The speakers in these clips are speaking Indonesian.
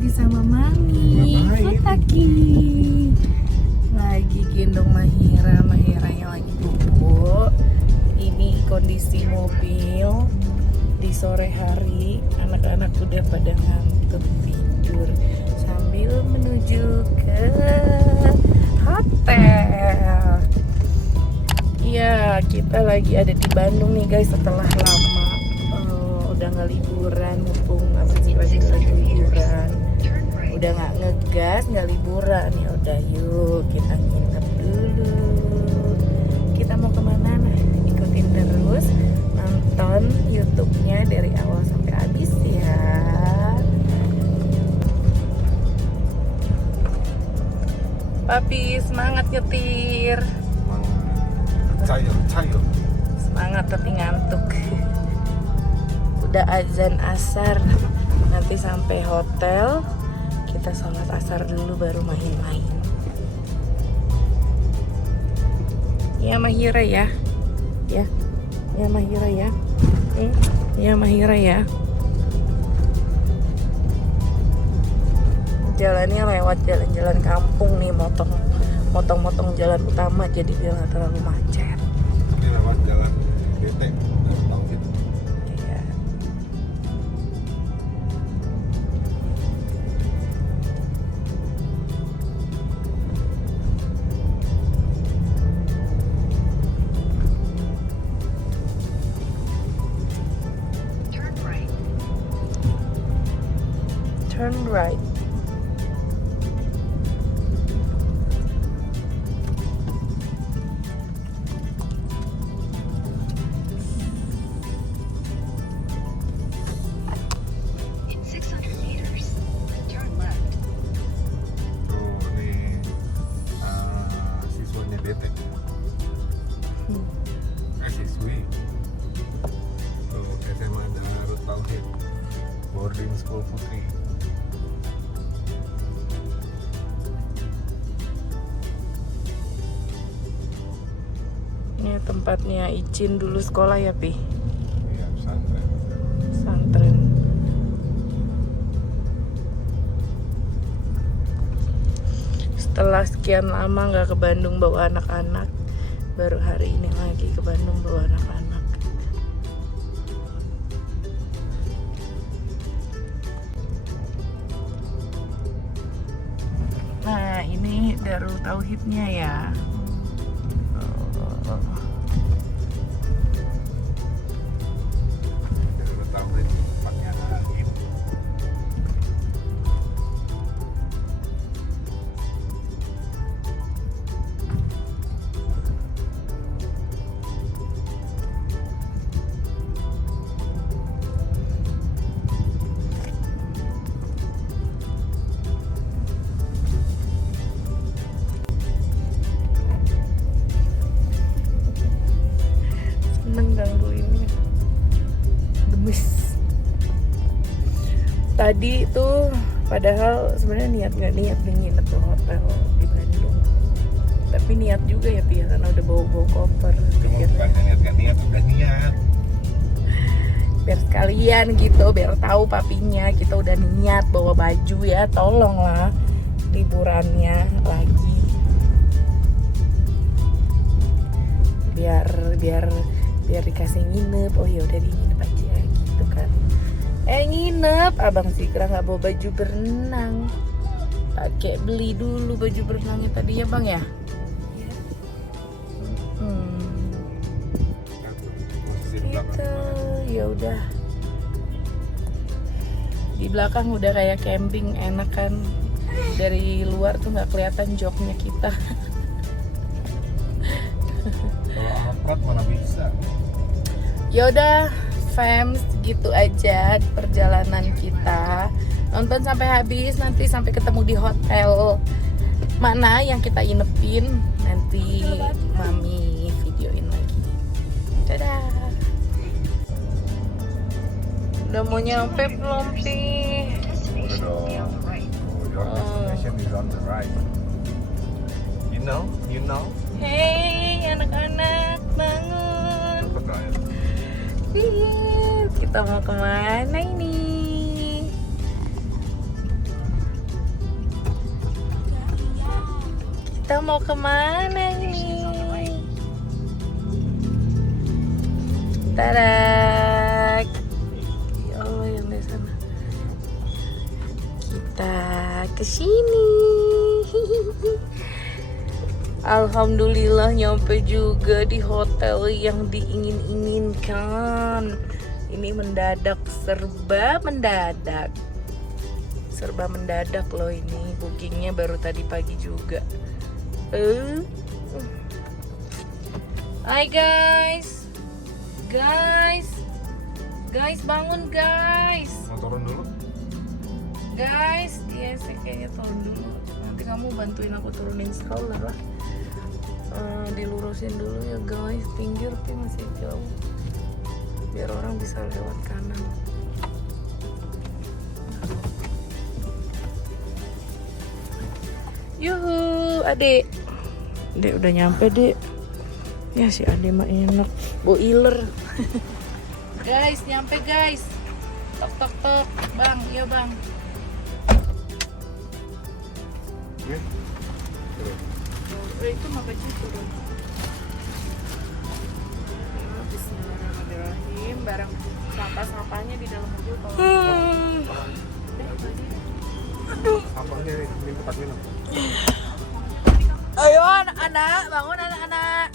lagi sama Mami Futaki. Lagi gendong Mahira. Mahiranya lagi bobo. Ini kondisi mobil di sore hari. Anak-anak udah pada ngantuk tidur sambil menuju ke hotel. Iya, kita lagi ada di Bandung nih guys setelah lama. Udah nggak liburan, mumpung lagi liburan. Udah nggak ngegas, nggak liburan. Ya udah yuk kita nginep dulu. Kita mau kemana? Nah, ikutin terus, nonton YouTube-nya dari awal sampai habis ya. Papi semangat nyetir. Cayo. Semangat tapi ngantuk. Udah azan asar. Nanti sampai hotel kita sholat asar dulu baru main-main. Ya Mahira ya. Ya Mahira ya. Ya Mahira ya. Jalannya lewat jalan-jalan kampung nih, motong-motong jalan utama jadi biar nggak terlalu macet. Ini lewat jalan BT, tahu gitu. Iya. Turn right. Siswi SMA Darut Tauhid Boarding School Putri. Ini tempatnya Icin dulu sekolah ya Pi? Iya, pesantren. Pesantren. Setelah sekian lama nggak ke Bandung bawa anak-anak, baru hari ini lagi ke Bandung bawa anak-anak. Nah ini Darul Tauhidnya ya. Darut Tauhid tempatnya Halim. Seneng gangguinnya, gemes. Tadi tuh padahal sebenarnya nggak niat nginep di hotel di Bandung, tapi niat juga ya Pi, karena udah bawa koper. Cuma Pikir bukan niat, udah niat. biar sekalian gitu, biar tahu papinya kita udah niat bawa baju ya, tolonglah liburannya lagi, biar dikasih nginep. Oh ya udah di nginep aja gitu kan. Nginep, abang Sikra nggak bawa baju berenang, pakai beli dulu baju berenangnya tadi ya bang ya. Posisi di belakang. Gitu, ya udah. Di belakang udah kayak camping, enak kan. Dari luar tuh nggak kelihatan joknya kita. Kalau angkot mana bisa? Yaudah fams, gitu aja perjalanan kita. Nonton sampai habis, nanti sampai ketemu di hotel mana yang kita inepin. Nanti Mami videoin lagi. Dadah. Udah mau nyampe belum sih? Udah dong. Your destination is on the right. You know? Hey anak-anak, bangun. Kita mau kemana ini? mau kemana nih? Tadak. Ya Allah yang di sana. Kita ke sini. Alhamdulillah nyampe juga di hotel yang diingin-inginkan. Ini mendadak, serba mendadak. Serba mendadak loh ini. Bookingnya baru tadi pagi juga. Hai guys. Guys bangun guys. Mau turun dulu? Guys, iya sih kayaknya turun dulu. Nanti kamu bantuin aku turunin stroller lah. Dilurusin dulu ya guys, pinggir tuh masih jauh. Biar orang bisa lewat kanan. Yuhu, adek. Dek udah nyampe dek. Ya si adek mah enak. Boiler. Guys, nyampe guys. Tok tok tok, bang, iya bang. Ya. Itu makanya turun. Bismillahirrahmanirrahim. Barang sampah-sampahnya di dalam mobil kalau. Aduh. Sampahnya ini tempat minum. Ayo anak-anak, bangun anak-anak.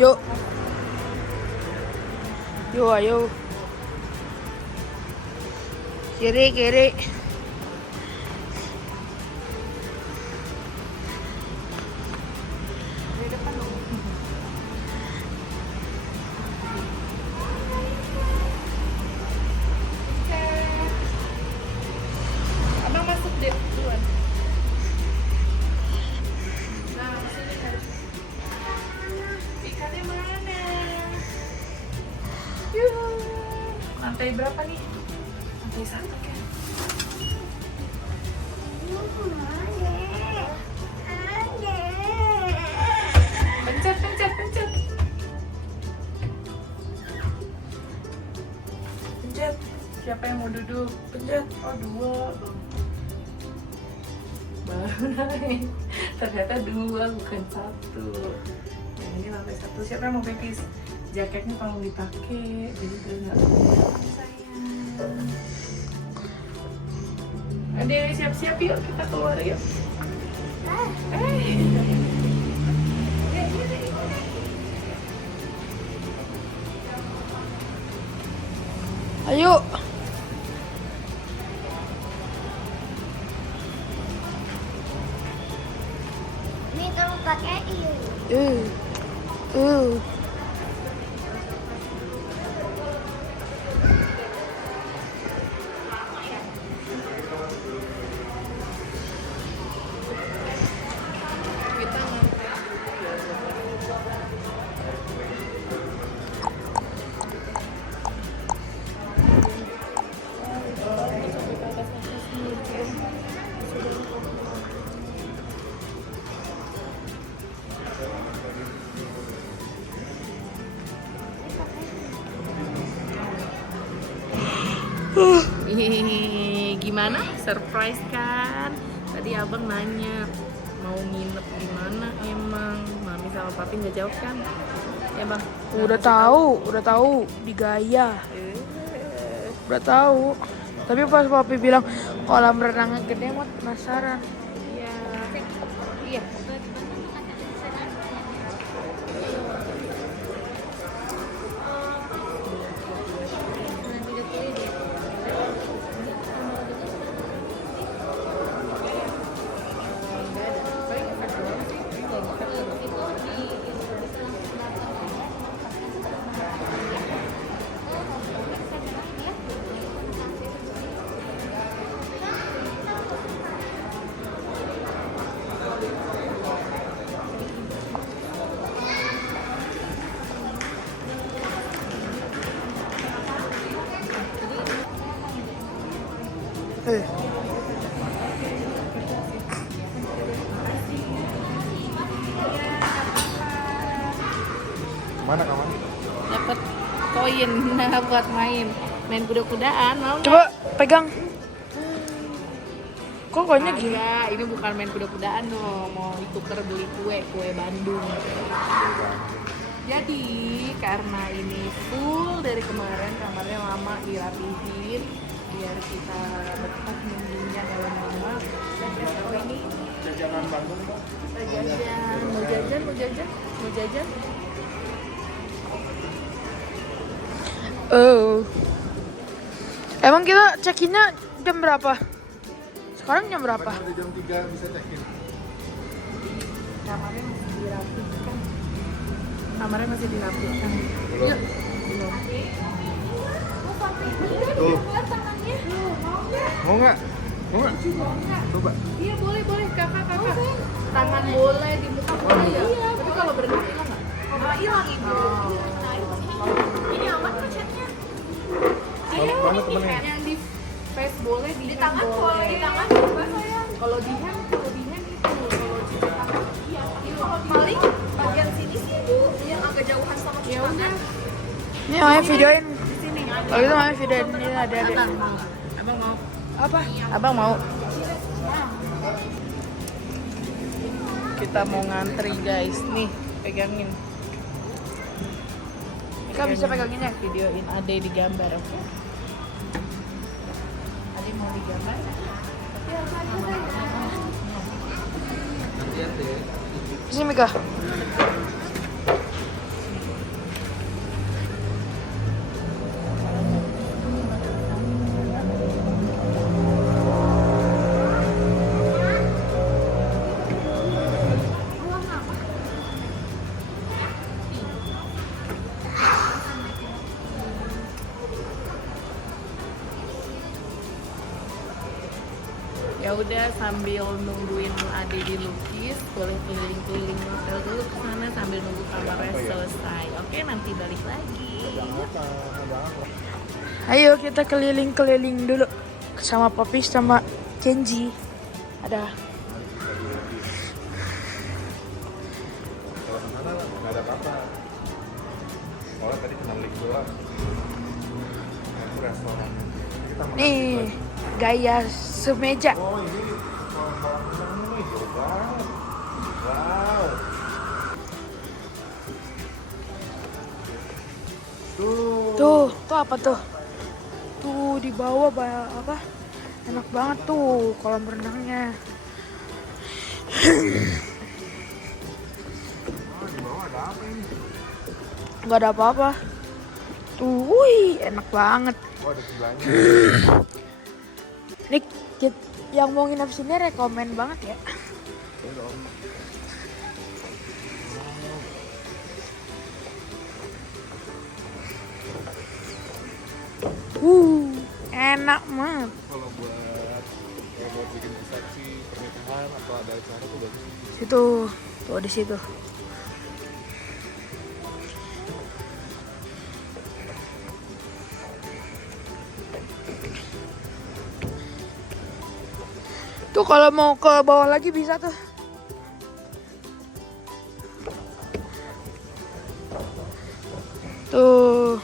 Yuk. Yuk ayo. Kiri. Abang masuk deh duluan. Nah, sini harus. Ikannya mana? Yuh. Lantai berapa nih? Lantai 1 kan? Pencet. Pencet. Siapa yang mau duduk? Pencet. Oh 2. Baru naik. Ternyata 2 bukan 1. Yang ini lantai 1. Siapa yang mau pipis? Jaketnya tolong dipakai. Jadi udah nggak sayang. Adek siap-siap yuk, kita keluar yuk. Ayo. Ini kamu pakai ini. Gimana? Surprise kan? Tadi abang nanya mau nginep di mana emang. Mami sama papi nggak jawab kan? Ya bang. Udah tahu di Gaya. Udah tahu. Tapi pas papi bilang kolam renang gede mah penasaran. Iya. Iya. Mana kawan? Dapat koin buat main kuda-kudaan, mau nggak? Coba pegang. Kok koinnya gini? Enggak, ini bukan main kuda-kudaan dong, mau tuker beli kue Bandung. Jadi karena ini full dari kemarin, kamarnya lama dirapihin biar kita betah nunggunya dalam lama. Kalau ini Jajanan Bandung, Pak. kita mau jajan. Oh. Emang kita check-innya jam berapa? Sekarang jam berapa? Ada jam 3 bisa check-in. Kamarnya masih dirapikan. Yuk. Tuh. Mau nggak? Coba. Iya boleh kakak. Tangan boleh, di muka boleh ya. Tapi kalau berenang hilang nggak? Nggak hilang ibu. Ini aman kok chatnya. Mana temennya? Yang di face boleh, di hand Tangan boleh, di tangan juga sayang. Kalau di hand itu, kalau di tangan iya. Paling bagian sini sih bu, yang agak jauhan sama cuci tangan. Ini Maya videoin. Di sini. Kalau gitu Maya videoin. Ini ada. Abang mau? Apa? Abang mau? Kita mau ngantri guys, nih pegangin. Kak bisa pegangin ya? Videoin Ade digambar, oke? Ade mau digambar? Sini Mika. Ya udah, sambil nungguin Ade dilukis, boleh keliling-keliling hotel dulu ke sana sambil nunggu kamarnya selesai. Oke, nanti balik lagi. Ayo kita keliling-keliling dulu sama Papi sama Kenji. Ada. Kalau sana nggak ada apa-apa. Soalnya tadi kena link doang. Itu restoran. Kita makan Nih, gaya semeja. Oh ini kolam nih, jauh banget. Wow. Tuh apa tuh? Tuh di bawah apa? Enak banget tuh kolam renangnya. Di bawah ada apa ini? Nggak ada apa-apa. Tuh, wih, enak banget. Oh ada sebelahnya. Nih, yang mau nginep sini rekomen banget ya. Enak banget. Kalau buat bikin resepsi pernikahan atau ada acara tuh bagus. Situ, tuh di situ. Tuh kalau mau ke bawah lagi bisa tuh. Tuh.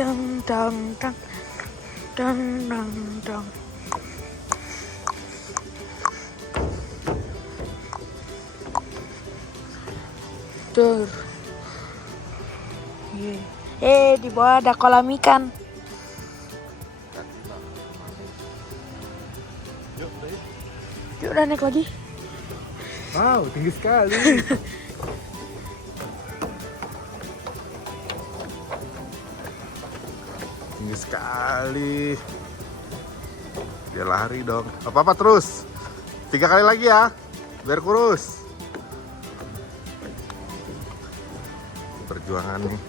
Dang dang dang dang dang dang. Tuh. Di bawah ada kolam ikan. Yuk udah naik lagi. Wow, tinggi sekali. Manis sekali. Dia lari dong. Apa-apa terus. 3 kali lagi ya. Biar kurus. Perjuangan nih.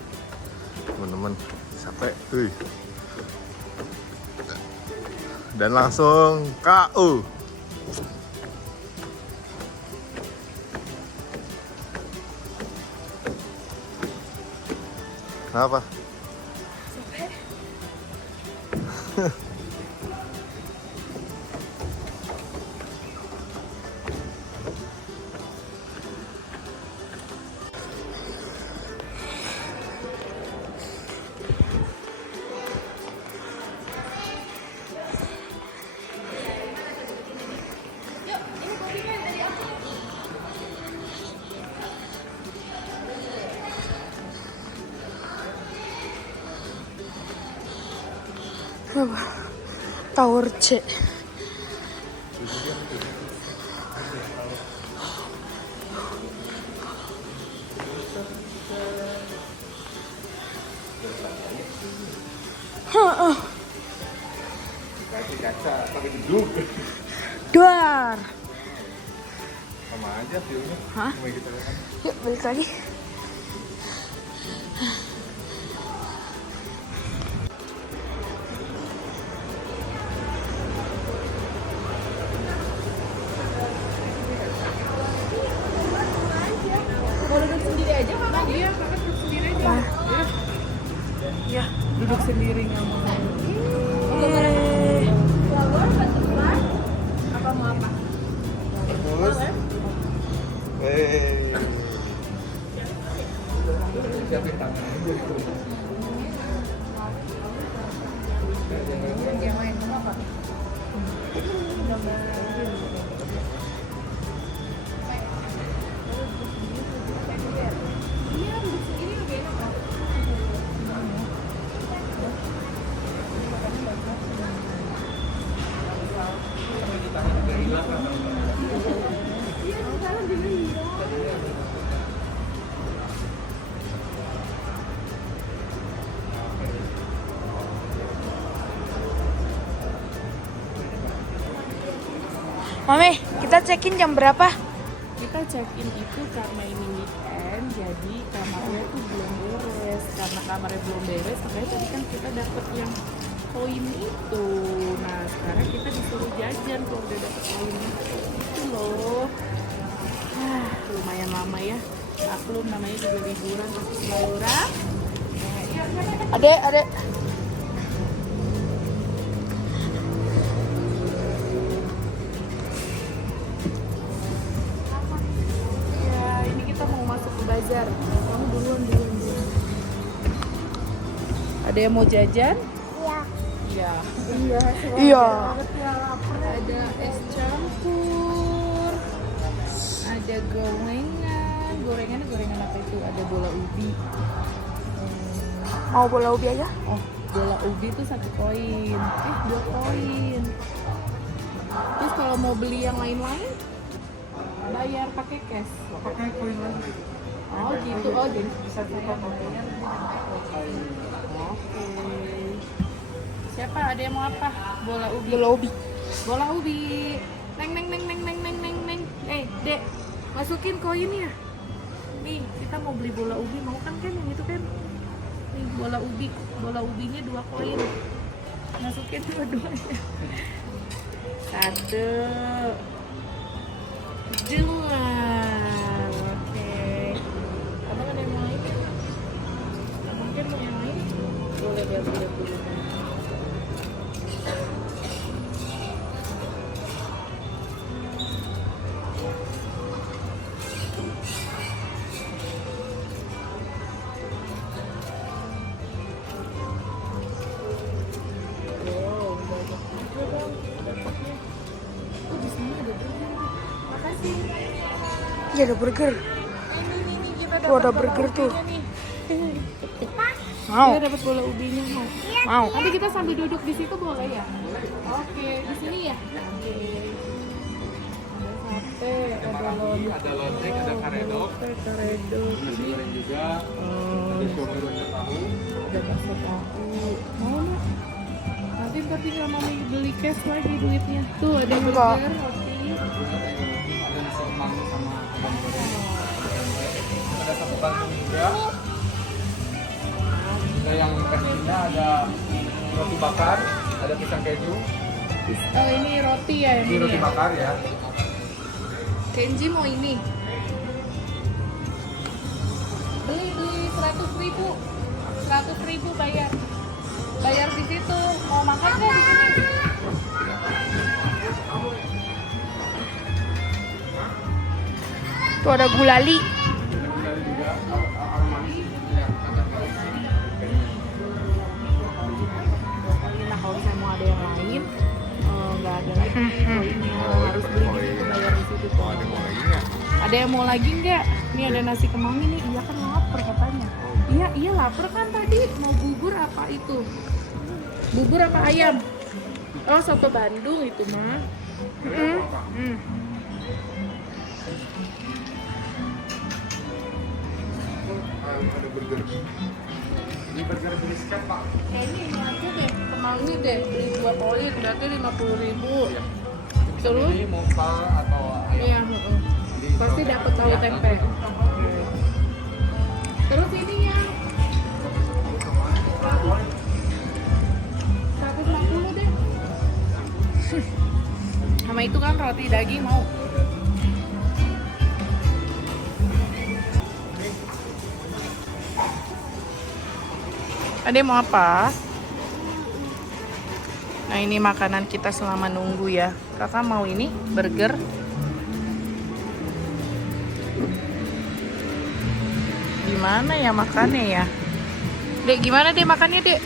Teman-teman. Capek. Dan langsung KO. Kenapa? Tower C. Kaca, pakai duduk. Duar. Sama aja view-nya. Hah? Cuma gitu kan. Yuk balik lagi. Mau duduk sendiri aja kakak? Iya, kakak duduk sendiri aja. Ya, duduk sendiri nggak mau. Flower, butterfly, apa mau apa? Terus. Siapin tangannya gitu. Yang main apa? Iya, duduk sendiri lebih enak kan? Mami, kita check-in jam berapa? Kita check-in itu karena ini weekend, jadi kamarnya tuh belum beres. Karena kamarnya belum beres, makanya tadi kan kita dapet yang koin itu. Nah, sekarang kita disuruh jajan kalau udah dapet koin itu loh. Lumayan lama ya. Maklum namanya juga liburan pasti Laura. Adek. Ya, ini kita mau masuk ke bazar. Kamu duluan. Ada yang mau jajan? Iya. Iya. Ada es campur, ada gorengan apa itu? Ada bola ubi. Mau bola ubi aja? Oh, bola ubi itu 1 koin. 2 koin. Terus kalau mau beli yang lain-lain, bayar pakai cash. Pakai koin lagi. Oh gitu, jadi Bisa buka koinnya. Oke. Siapa? Ada yang mau apa? Bola ubi. Bola ubi. Neng. Dek, masukin koinnya. Nih, kita mau beli bola ubi, mau kan yang itu kan? Nih, bola ubi. Bola ubinya 2 koin. Masukin dua-duanya. 1, 2. Oke. Abang ada yang lain? Abang kan mau yang lain? Boleh. Iya ada burger. Tuh ada burger tuh. Mau. Kita dapat bola ubinya mau. Mau. Nanti kita sambil duduk di situ boleh ya? Oke, di sini ya. Oke. Ada sate, Ada lonteng, ada karedok. karedok. Nasi goreng juga. Ada siomay, ada tahu. Ada bakso tahu. Mau nggak? tinggal mami beli cash lagi duitnya. Tuh ada Kok? burger, roti. Ada nasi mango sama ayam goreng. Ada satu Bandung juga. Ada yang kecilnya, ada roti bakar, ada pisang keju. Oh ini roti ya Ini roti ya? bakar ya. Kenji mau ini. Beli 100.000. 100.000 bayar. Bayar di situ. Mau makan nggak di sini? Tuh ada gulali. Nah kalau saya mau ada yang lain, nggak ada lagi. Poinnya harus beli di situ, bayar di situ. Oh, ada mau lagi nggak? Ada yang mau lagi nggak? Ini ada nasi kemangi nih. Iya kan lapar katanya. Iya lapar kan tadi. Mau bubur apa itu? Bubur apa ayam? Oh soto Bandung itu mah. Ada burger. Ini burger brisket Pak. Ini aja deh, kemangi deh. Beli 2 poin berarti 50.000. Terus? Ini mau pal atau ayam? Iya. Pasti dapat tahu tempe. Terus ini ya. 150 deh. Sama itu kan roti daging mau. Adek mau apa? Nah ini makanan kita selama nunggu ya. Kakak mau ini burger. Gimana ya makannya ya? Dek gimana dek makannya dek?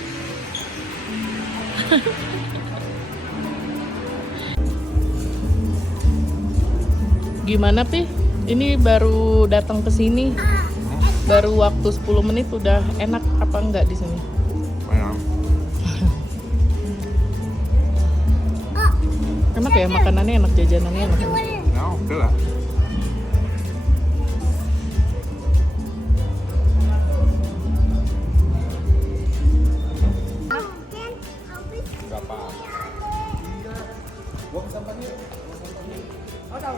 Gimana Pi? Ini baru datang ke sini. Baru waktu 10 menit udah enak apa enggak di sini? Ayam. Enak ya makanannya, enak jajanannya enak. Nah, oke lah. Berapa? Iya. Buang sampahnya. Oh, tahu.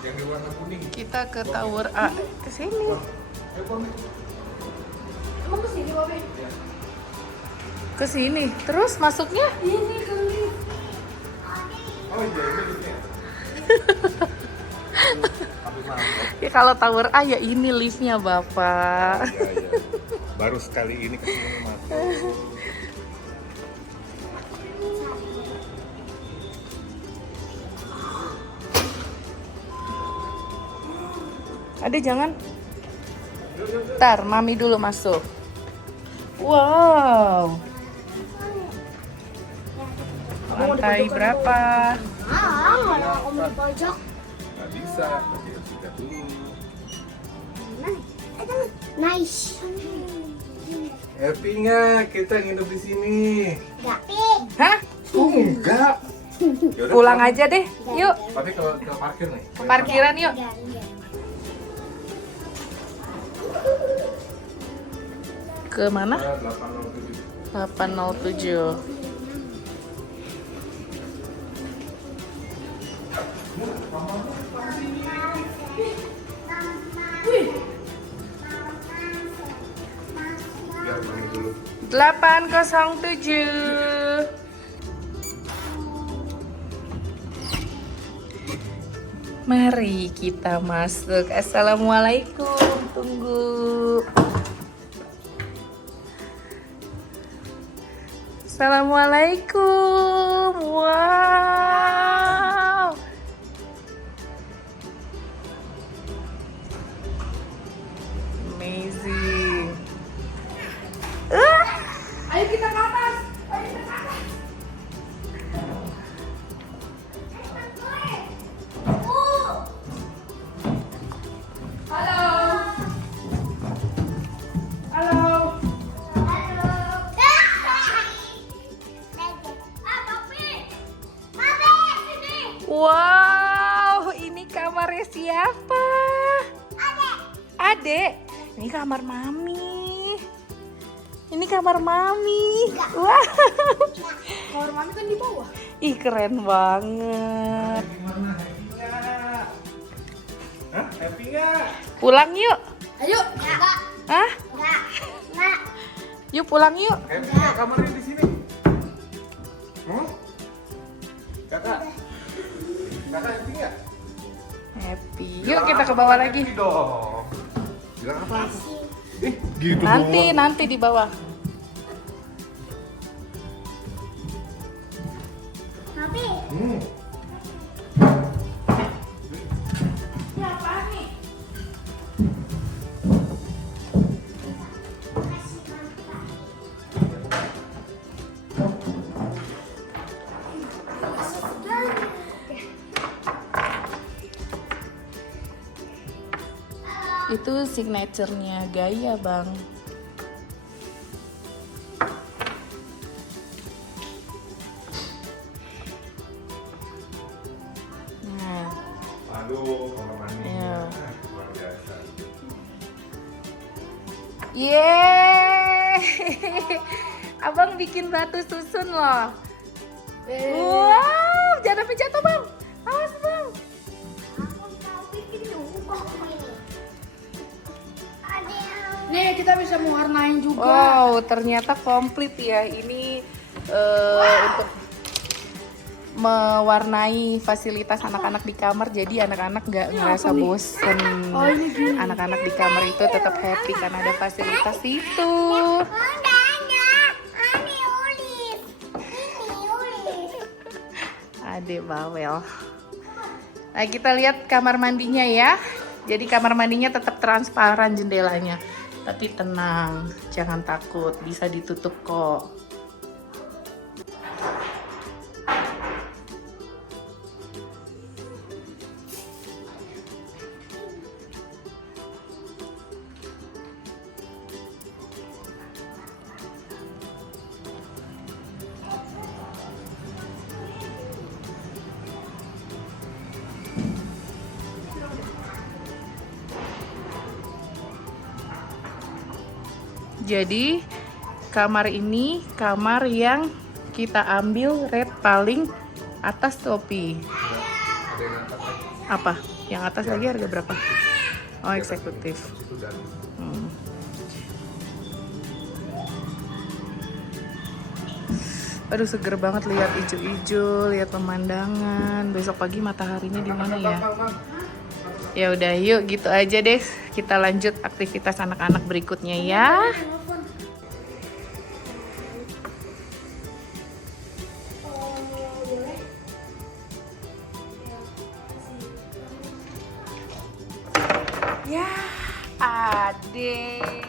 Yang di warna kuning. Kita ke Tower A. Ke sini. Emang kesini, Bobi? Ke sini. Terus masuknya? Ini kali. Oh iya, ini liftnya. Tapi maaf. Ya kalau Tower A ya ini liftnya Bapak. Iya, iya. Baru sekali ini kesini masuk. Adek jangan. Ntar mami dulu masuk. Wow. Lantai berapa? Kalau aku mau pojok. Nggak bisa, tapi harus sikat dulu. Nice. Happy nggak kita nginep di sini? Gapit. Hah? Oh enggak. Yaudah, Pulang aja deh. Yuk, Tapi ke parkir nih. ke parkiran yuk. Ke mana? 807. 807. Ya, ulangi dulu. 807. Mari kita masuk. Assalamualaikum. Tunggu. Assalamualaikum. Wow. Amazing. Ayo kita ke atas. Ayo kita ke atas. Halo. Halo. Wow, ini kamarnya siapa? Adek. Ini kamar mami. Ini kamar mami. Wah. Kamar mami kan di bawah. Ih, keren banget. Gimana, happy nggak? Hah? Happy nggak? Pulang yuk. Ayo. Enggak. Hah? Enggak. Yuk pulang yuk. Happy nggak kamarnya di sini? Kakak? Kakak happy nggak? Happy. Yuk kita ke bawah lagi. Happy dong. Bilang apa? Gitu Nanti di bawah. Tapi Ini apaan nih? Itu signaturenya Gaya, Bang. Nah, Aduh, kamar mandi. Iya. Luar biasa. yeay. Abang bikin batu susun loh. Wow, jangan sampai jatuh, Bang. Awas, Bang. aku mau bikin juga nih. Ada yang Nih kita bisa mewarnain juga. Wow, ternyata komplit ya. Ini untuk mewarnai fasilitas anak-anak di kamar, jadi anak-anak nggak ngerasa bosen. Anak-anak di kamar itu tetap happy karena ada fasilitas itu. Ade bawel. Nah, kita lihat kamar mandinya ya. Jadi kamar mandinya tetap transparan jendelanya. Tapi tenang, jangan takut, bisa ditutup kok. Jadi kamar ini kamar yang kita ambil rate paling atas topi. Ada yang atas lagi. Apa? Yang atas lagi harga berapa? Oh, eksekutif. Itu dan Aduh, seger banget lihat ijo-ijo, lihat pemandangan. Besok pagi mataharinya di mana ya? Ya udah, yuk gitu aja deh. Kita lanjut aktivitas anak-anak berikutnya ya. Ya, adek.